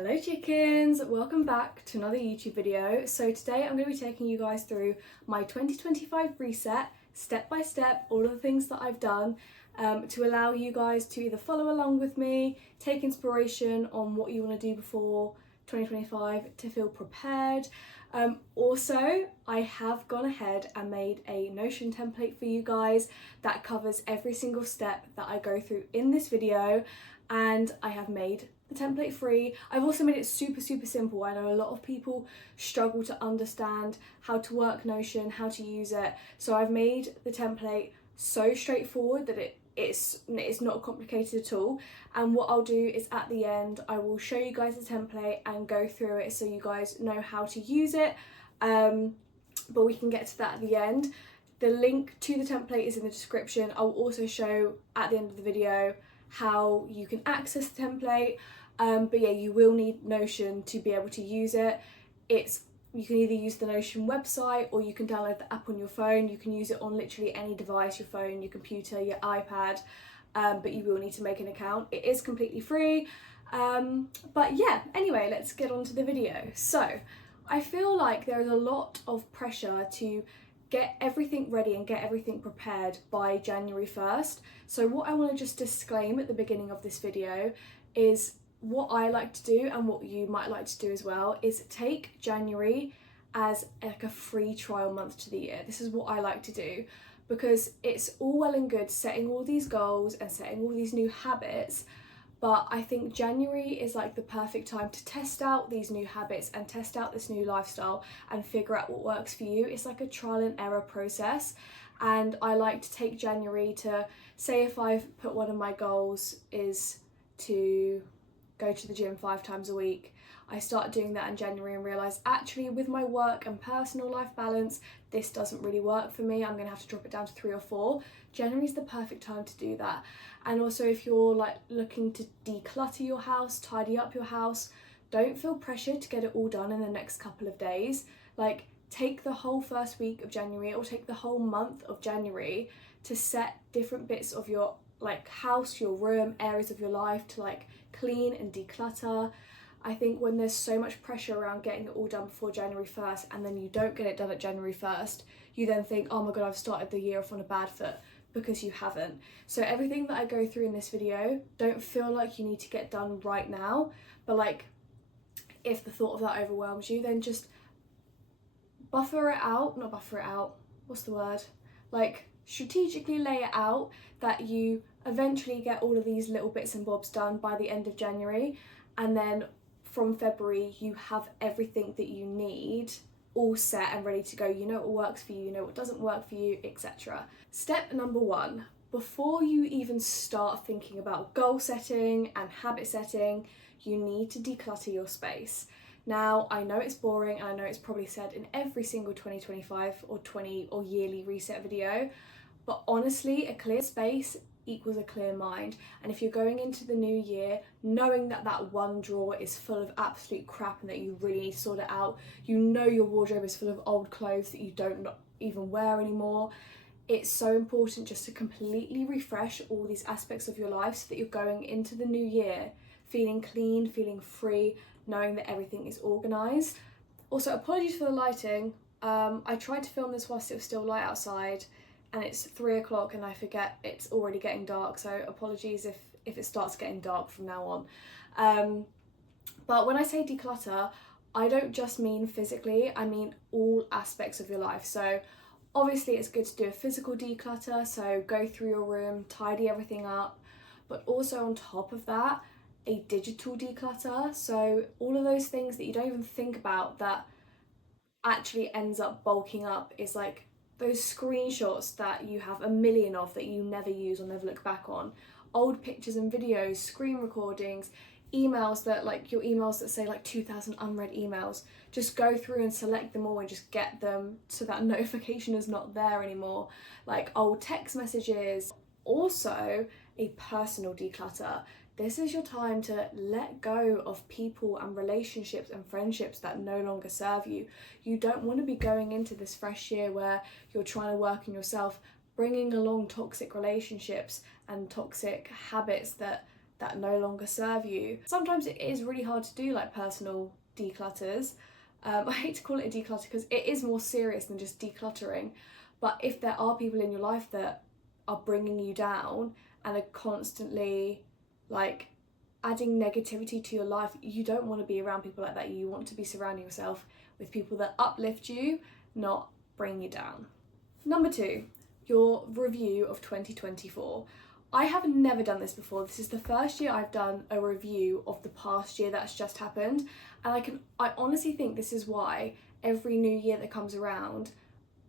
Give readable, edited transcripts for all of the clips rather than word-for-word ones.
Hello chickens, welcome back to another YouTube video. So today I'm going to be taking you guys through my 2025 reset, step by step, all of the things that I've done to allow you guys to either follow along with me, take inspiration on what you want to do before 2025 to feel prepared. Also, I have gone ahead and made a Notion template for you guys that covers every single step that I go through in this video, and I have made the template free. I've also made it super simple. I know a lot of people struggle to understand how to work Notion, how to use it, so I've made the template so straightforward that it's not complicated at all. And what I'll do is at the end I will show you guys the template and go through it so you guys know how to use it, but we can get to that at the end. The link to the template is in the description. I'll also show at the end of the video how you can access the template, but yeah, you will need Notion to be able to use it. You can either use the Notion website or you can download the app on your phone. You can use it on literally any device, your phone, your computer, your iPad, but you will need to make an account. It is completely free, but yeah, anyway, let's get on to the video. So I feel like there is a lot of pressure to get everything ready and get everything prepared by January 1st. So what I want to just disclaim at the beginning of this video is what I like to do, and what you might like to do as well, is take January as like a free trial month to the year. This is what I like to do, because it's all well and good setting all these goals and setting all these new habits, but I think January is like the perfect time to test out these new habits and test out this new lifestyle and figure out what works for you. It's like a trial and error process, and I like to take January to, say if I've put one of my goals is to go to the gym 5 times a week, I start doing that in January and realise actually with my work and personal life balance this doesn't really work for me, I'm going to have to drop it down to 3 or 4. January is the perfect time to do that. And also if you're like looking to declutter your house, tidy up your house, don't feel pressured to get it all done in the next couple of days. Like take the whole first week of January or take the whole month of January to set different bits of your like house, your room, areas of your life to like clean and declutter. I think when there's so much pressure around getting it all done before January 1st and then you don't get it done at January 1st, you then think, oh my god, I've started the year off on a bad foot, because you haven't. So everything that I go through in this video, don't feel like you need to get done right now, but like if the thought of that overwhelms you, then just like strategically lay it out that you eventually get all of these little bits and bobs done by the end of January, and then from February you have everything that you need all set and ready to go. You know what works for you, you know what doesn't work for you, etc. Step number 1, before you even start thinking about goal setting and habit setting, you need to declutter your space. Now, I know it's boring and I know it's probably said in every single 2025 or 20 or yearly reset video, but honestly, a clear space equals a clear mind. And if you're going into the new year knowing that that one drawer is full of absolute crap and that you really need to sort it out, you know your wardrobe is full of old clothes that you don't even wear anymore, it's so important just to completely refresh all these aspects of your life so that you're going into the new year feeling clean, feeling free, knowing that everything is organised. Also, apologies for the lighting. I tried to film this whilst it was still light outside and it's 3 o'clock and I forget it's already getting dark, so apologies if it starts getting dark from now on. But when I say declutter, I don't just mean physically, I mean all aspects of your life. So obviously it's good to do a physical declutter, so go through your room, tidy everything up, but also on top of that, a digital declutter. So all of those things that you don't even think about that actually ends up bulking up is like those screenshots that you have a million of that you never use or never look back on, old pictures and videos, screen recordings, emails that like your emails that say like 2,000 unread emails, just go through and select them all and just get them so that notification is not there anymore, like old text messages. Also a personal declutter. This is your time to let go of people and relationships and friendships that no longer serve you. You don't want to be going into this fresh year where you're trying to work on yourself, bringing along toxic relationships and toxic habits that that no longer serve you. Sometimes it is really hard to do like personal declutters. I hate to call it a declutter because it is more serious than just decluttering, but if there are people in your life that are bringing you down and are constantly like adding negativity to your life, you don't want to be around people like that. You want to be surrounding yourself with people that uplift you, not bring you down. Number 2, your review of 2024. I have never done this before. This is the first year I've done a review of the past year that's just happened, and I honestly think this is why every new year that comes around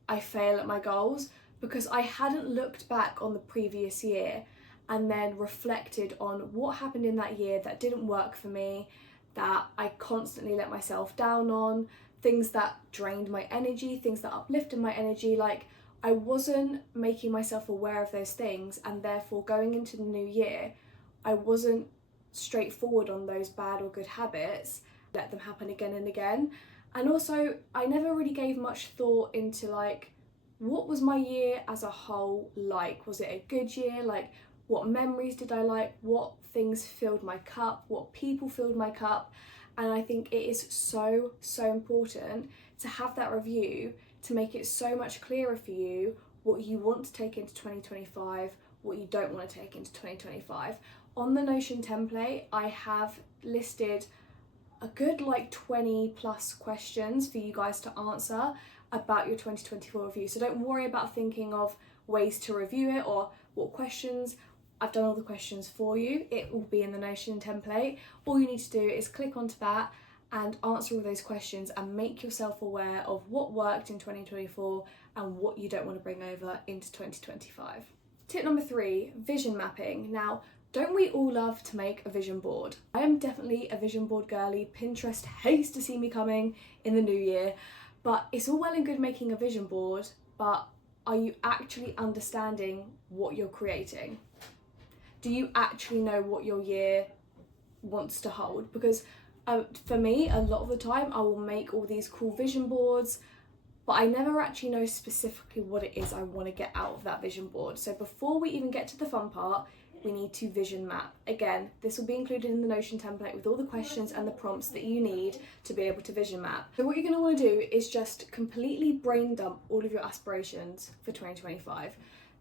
I fail at my goals, because I hadn't looked back on the previous year and then reflected on what happened in that year that didn't work for me, that I constantly let myself down on, things that drained my energy, things that uplifted my energy. Like, I wasn't making myself aware of those things, and therefore going into the new year, I wasn't straightforward on those bad or good habits, let them happen again and again. And also, I never really gave much thought into like, what was my year as a whole like? Was it a good year? Like, what memories did I like? What things filled my cup? What people filled my cup? And I think it is so, so important to have that review to make it so much clearer for you what you want to take into 2025, what you don't want to take into 2025. On the Notion template, I have listed a good like 20 plus questions for you guys to answer about your 2024 review. So don't worry about thinking of ways to review it or what questions. I've done all the questions for you. It will be in the Notion template. All you need to do is click onto that and answer all those questions and make yourself aware of what worked in 2024 and what you don't want to bring over into 2025. Tip number 3, vision mapping. Now, don't we all love to make a vision board? I am definitely a vision board girly. Pinterest hates to see me coming in the new year, but it's all well and good making a vision board, but are you actually understanding what you're creating? Do you actually know what your year wants to hold? Because for me, a lot of the time, I will make all these cool vision boards, but I never actually know specifically what it is I want to get out of that vision board. So before we even get to the fun part, we need to vision map. Again, this will be included in the Notion template with all the questions and the prompts that you need to be able to vision map. So what you're going to want to do is just completely brain dump all of your aspirations for 2025.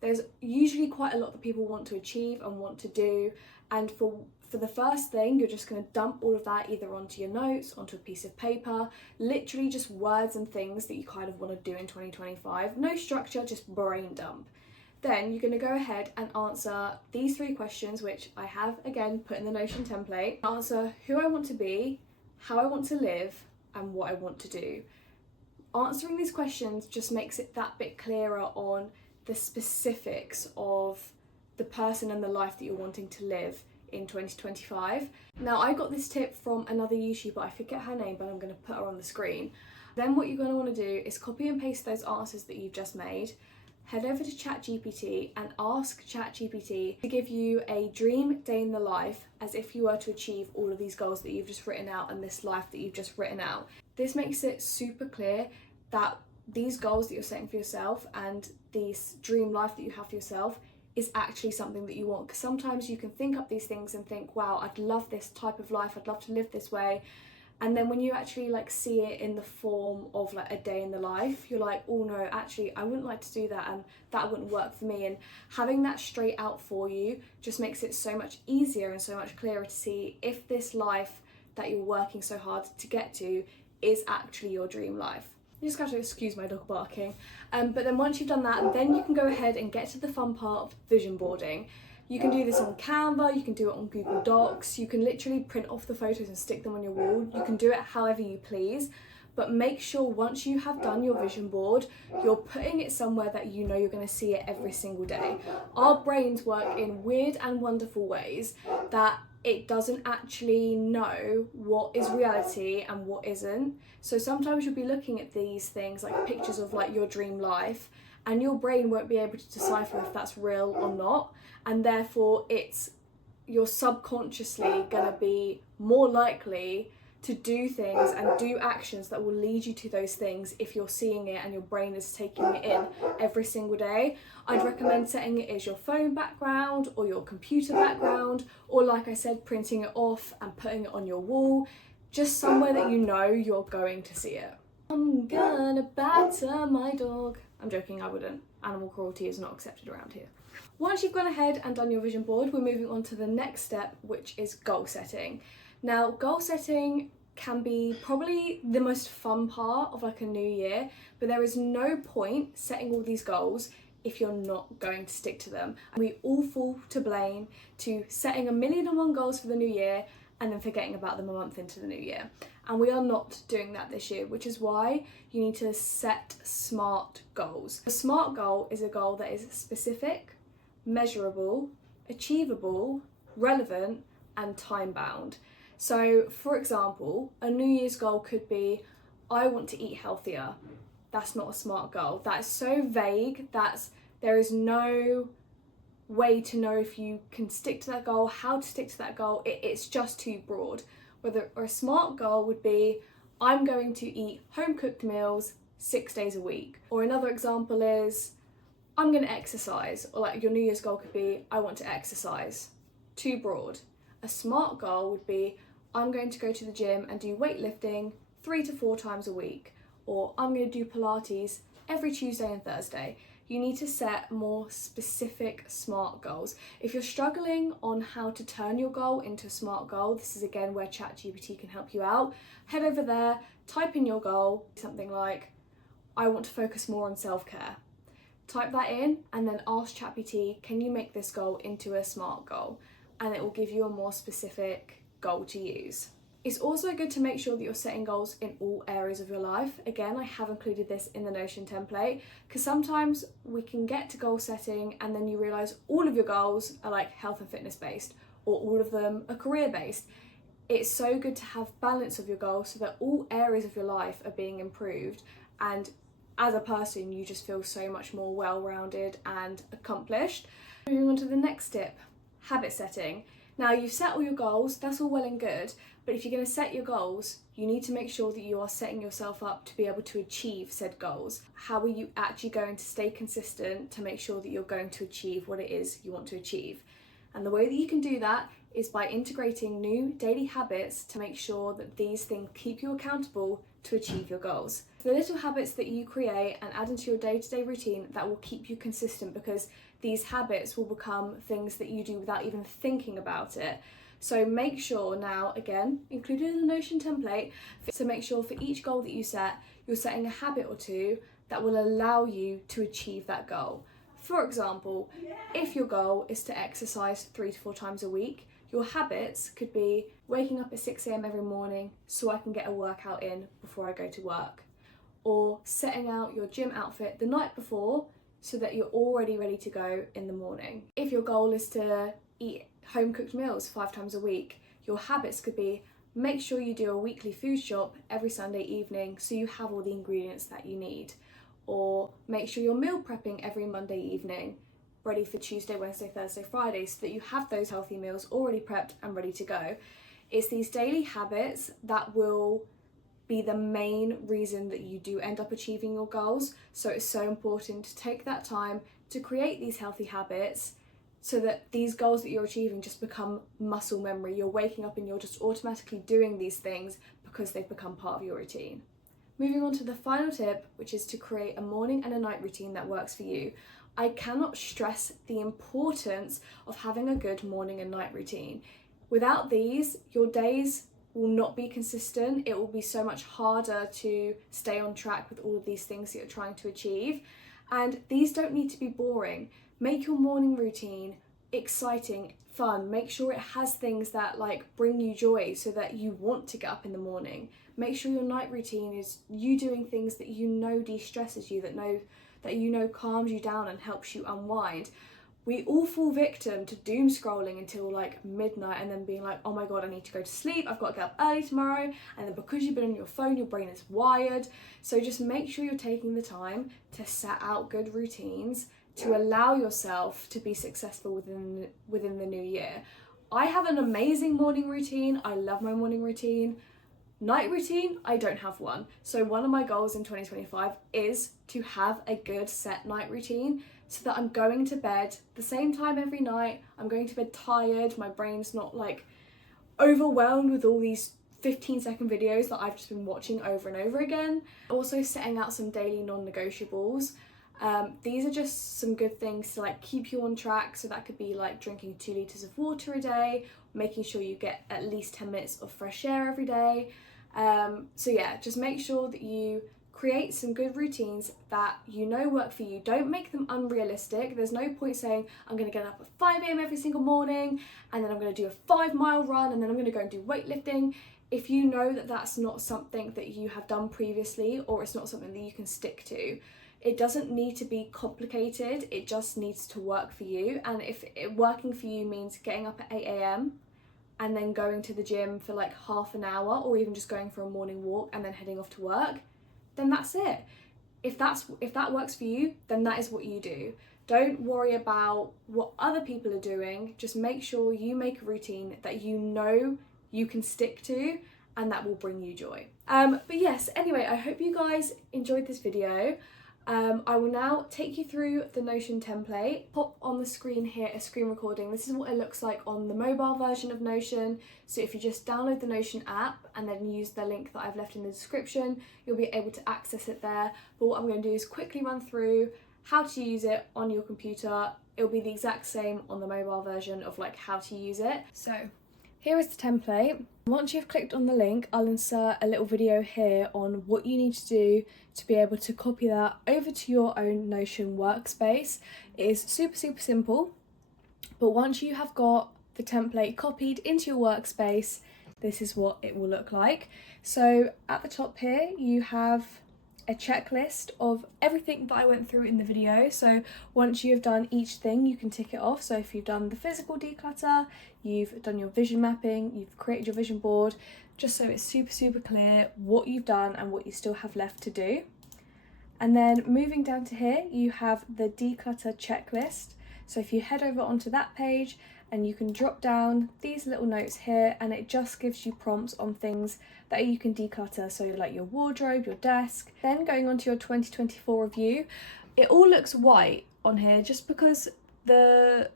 There's usually quite a lot that people want to achieve and want to do, and for the first thing, you're just going to dump all of that either onto your notes, onto a piece of paper, literally just words and things that you kind of want to do in 2025. No structure, just brain dump. Then you're going to go ahead and answer these 3 questions, which I have, again, put in the Notion template. Answer who I want to be, how I want to live, and what I want to do. Answering these questions just makes it that bit clearer on the specifics of the person and the life that you're wanting to live in 2025. Now, I got this tip from another YouTuber, I forget her name, but I'm going to put her on the screen. Then what you're going to want to do is copy and paste those answers that you've just made, head over to ChatGPT and ask ChatGPT to give you a dream day in the life as if you were to achieve all of these goals that you've just written out and this life that you've just written out. This makes it super clear that these goals that you're setting for yourself and this dream life that you have for yourself is actually something that you want. Because sometimes you can think up these things and think, wow, I'd love this type of life, I'd love to live this way. And then when you actually like see it in the form of like a day in the life, you're like, oh no, actually I wouldn't like to do that and that wouldn't work for me. And having that straight out for you just makes it so much easier and so much clearer to see if this life that you're working so hard to get to is actually your dream life. You just have to excuse my dog barking. But then once you've done that, then you can go ahead and get to the fun part of vision boarding. You can do this on Canva, you can do it on Google Docs, you can literally print off the photos and stick them on your wall. You can do it however you please, but make sure once you have done your vision board, you're putting it somewhere that you know you're going to see it every single day. Our brains work in weird and wonderful ways that it doesn't actually know what is reality and what isn't. So sometimes you'll be looking at these things like pictures of like your dream life, and your brain won't be able to decipher if that's real or not, and therefore you're subconsciously going to be more likely to do things and do actions that will lead you to those things if you're seeing it and your brain is taking it in every single day. I'd recommend setting it as your phone background or your computer background, or like I said, printing it off and putting it on your wall, just somewhere that you know you're going to see it. I'm gonna batter my dog. I'm joking, I wouldn't. Animal cruelty is not accepted around here. Once you've gone ahead and done your vision board, we're moving on to the next step, which is goal setting. Now, goal setting can be probably the most fun part of like a new year, but there is no point setting all these goals if you're not going to stick to them. And we all fall to blame to setting 1,000,001 goals for the new year and then forgetting about them a month into the new year. And we are not doing that this year, which is why you need to set SMART goals. A SMART goal is a goal that is specific, measurable, achievable, relevant, and time-bound. So, for example, a New Year's goal could be, I want to eat healthier. That's not a SMART goal. That is so vague that there is no way to know if you can stick to that goal, how to stick to that goal. It's just too broad. Whether a SMART goal would be, I'm going to eat home-cooked meals 6 days a week. Or another example is, I'm going to exercise, or like your New Year's goal could be, I want to exercise. Too broad. A SMART goal would be, I'm going to go to the gym and do weightlifting 3 to 4 times a week, or I'm going to do Pilates every Tuesday and Thursday. You need to set more specific SMART goals. If you're struggling on how to turn your goal into a SMART goal, this is again where ChatGPT can help you out. Head over there, type in your goal, something like, I want to focus more on self-care. Type that in and then ask ChatGPT, can you make this goal into a SMART goal? And it will give you a more specific goal to use. It's also good to make sure that you're setting goals in all areas of your life. Again, I have included this in the Notion template because sometimes we can get to goal setting and then you realise all of your goals are like health and fitness based, or all of them are career based. It's so good to have balance of your goals so that all areas of your life are being improved, and as a person you just feel so much more well-rounded and accomplished. Moving on to the next tip, habit setting. Now, you've set all your goals, that's all well and good, but if you're going to set your goals, you need to make sure that you are setting yourself up to be able to achieve said goals. How are you actually going to stay consistent to make sure that you're going to achieve what it is you want to achieve? And the way that you can do that is by integrating new daily habits to make sure that these things keep you accountable to achieve your goals. The little habits that you create and add into your day-to-day routine that will keep you consistent, because these habits will become things that you do without even thinking about it. So make sure now, again, included in the Notion template, so make sure for each goal that you set, you're setting a habit or two that will allow you to achieve that goal. For example, if your goal is to exercise 3 to 4 times a week, your habits could be waking up at 6 a.m. every morning so I can get a workout in before I go to work, or setting out your gym outfit the night before so that you're already ready to go in the morning. If your goal is to eat home cooked meals 5 times a week, your habits could be make sure you do a weekly food shop every Sunday evening so you have all the ingredients that you need, or make sure you're meal prepping every Monday evening, ready for Tuesday, Wednesday, Thursday, Friday, so that you have those healthy meals already prepped and ready to go. It's these daily habits that will be the main reason that you do end up achieving your goals. So it's so important to take that time to create these healthy habits so that these goals that you're achieving just become muscle memory. You're waking up and you're just automatically doing these things because they've become part of your routine. Moving on to the final tip, which is to create a morning and a night routine that works for you. I cannot stress the importance of having a good morning and night routine. Without these, your days will not be consistent. It will be so much harder to stay on track with all of these things that you're trying to achieve. And these don't need to be boring. Make your morning routine exciting, fun. Make sure it has things that like bring you joy so that you want to get up in the morning. Make sure your night routine is you doing things that you know de-stresses you, that you know calms you down and helps you unwind. We all fall victim to doom scrolling until like midnight and then being like, oh my god, I need to go to sleep, I've got to get up early tomorrow. And then because you've been on your phone, your brain is wired. So just make sure you're taking the time to set out good routines to allow yourself to be successful within the new year. I have an amazing morning routine. I love my morning routine. Night routine, I don't have one. So one of my goals in 2025 is to have a good set night routine so that I'm going to bed the same time every night. I'm going to bed tired, my brain's not like overwhelmed with all these 15-second videos that I've just been watching over and over again. Also setting out some daily non-negotiables. These are just some good things to like keep you on track. So that could be like drinking 2 litres of water a day, making sure you get at least 10 minutes of fresh air every day. So yeah, just make sure that you create some good routines that you know work for you. Don't make them unrealistic. There's no point saying I'm going to get up at 5 a.m. every single morning and then I'm going to do a 5-mile run and then I'm going to go and do weightlifting. If you know that that's not something that you have done previously or it's not something that you can stick to, it doesn't need to be complicated, it just needs to work for you. And if working for you means getting up at 8 a.m. and then going to the gym for like half an hour or even just going for a morning walk and then heading off to work, then that's it. If that works for you, then that is what you do. Don't worry about what other people are doing. Just make sure you make a routine that you know you can stick to and that will bring you joy. But yes, anyway, I hope you guys enjoyed this video. I will now take you through the Notion template. Pop on the screen here a screen recording. This is what it looks like on the mobile version of Notion. So if you just download the Notion app and then use the link that I've left in the description, you'll be able to access it there. But what I'm going to do is quickly run through how to use it on your computer. It'll be the exact same on the mobile version of like how to use it. So here is the template. Once you've clicked on the link, I'll insert a little video here on what you need to do to be able to copy that over to your own Notion workspace. It is super simple, but once you have got the template copied into your workspace, this is what it will look like. So at the top here, you have a checklist of everything that I went through in the video. So once you have done each thing, you can tick it off. So if you've done the physical declutter, you've done your vision mapping, you've created your vision board, just so it's super clear what you've done and what you still have left to do. And then moving down to here, you have the declutter checklist. So if you head over onto that page and you can drop down these little notes here, and it just gives you prompts on things that you can declutter, so like your wardrobe, your desk. Then going on to your 2024 review, it all looks white on here just because the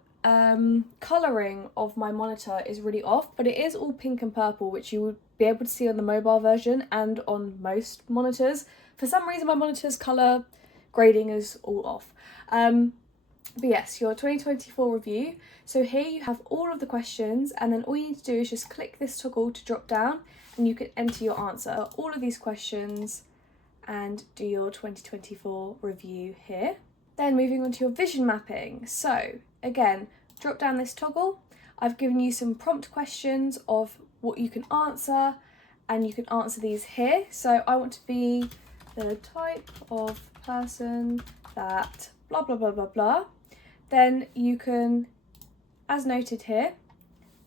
colouring of my monitor is really off, but it is all pink and purple, which you would be able to see on the mobile version and on most monitors. For some reason my monitor's colour grading is all off. But yes, your 2024 review. So here you have all of the questions, and then all you need to do is just click this toggle to drop down and you can enter your answer. All of these questions and do your 2024 review here. Then moving on to your vision mapping. So again, drop down this toggle. I've given you some prompt questions of what you can answer, and you can answer these here. So I want to be the type of person that blah blah blah blah blah. Then you can, as noted here,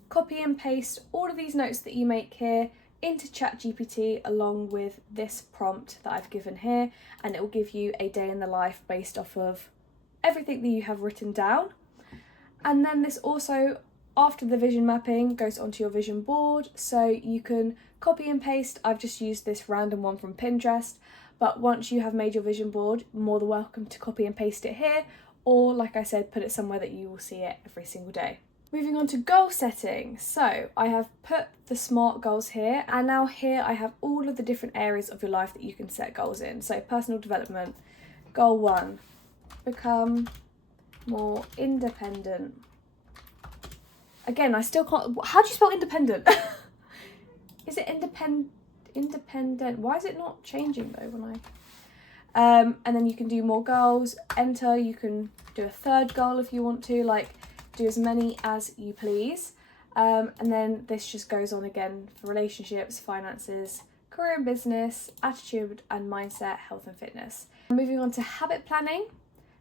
copy and paste all of these notes that you make here into ChatGPT along with this prompt that I've given here, and it will give you a day in the life based off of everything that you have written down. And then this also, after the vision mapping, goes onto your vision board, so you can copy and paste. I've just used this random one from Pinterest, but once you have made your vision board, you're more than welcome to copy and paste it here, or like I said, put it somewhere that you will see it every single day. Moving on to goal setting. So I have put the SMART goals here, and now here I have all of the different areas of your life that you can set goals in. So personal development, goal 1, become more independent. Again, I still can't, how do you spell independent? Is it independent? Why is it not changing though when I... and then you can do more goals, enter, you can do a third goal if you want to, like do as many as you please. And then this just goes on again for relationships, finances, career and business, attitude and mindset, health and fitness. Moving on to habit planning.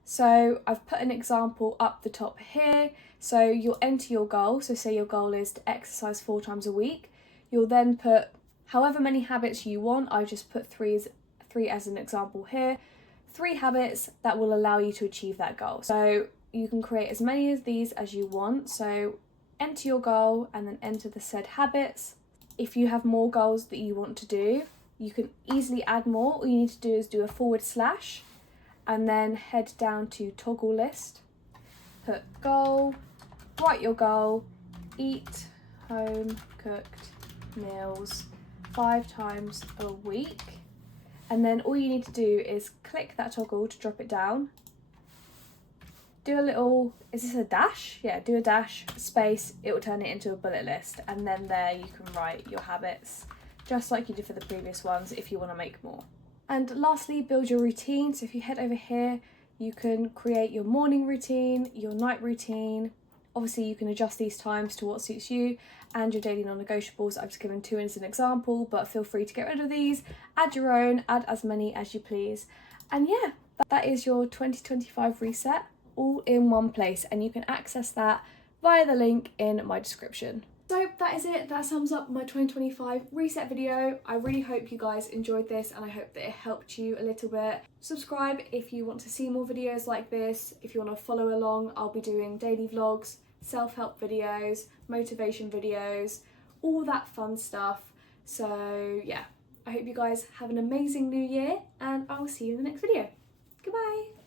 So I've put an example up the top here. So you'll enter your goal. So say your goal is to exercise 4 times a week. You'll then put however many habits you want. I just put three as an example here. 3 habits that will allow you to achieve that goal. So you can create as many of these as you want. So enter your goal and then enter the said habits. if you have more goals that you want to do, you can easily add more. All you need to do is do a / and then head down to toggle list, put goal, write your goal, eat home cooked meals 5 times a week. And then all you need to do is click that toggle to drop it down. Do a little, is this a dash? Yeah, do a dash, space, it will turn it into a bullet list. And then there you can write your habits, just like you did for the previous ones if you want to make more. And lastly, build your routine. So if you head over here, you can create your morning routine, your night routine. Obviously you can adjust these times to what suits you, and your daily non-negotiables. I've just given 2 as an example, but feel free to get rid of these, add your own, add as many as you please. And yeah, that is your 2025 reset all in one place, and you can access that via the link in my description. So that is it, that sums up my 2025 reset video. I really hope you guys enjoyed this, and I hope that it helped you a little bit. Subscribe if you want to see more videos like this. If you want to follow along, I'll be doing daily vlogs, self-help videos, motivation videos, all that fun stuff. So yeah, I hope you guys have an amazing new year, and I will see you in the next video. Goodbye.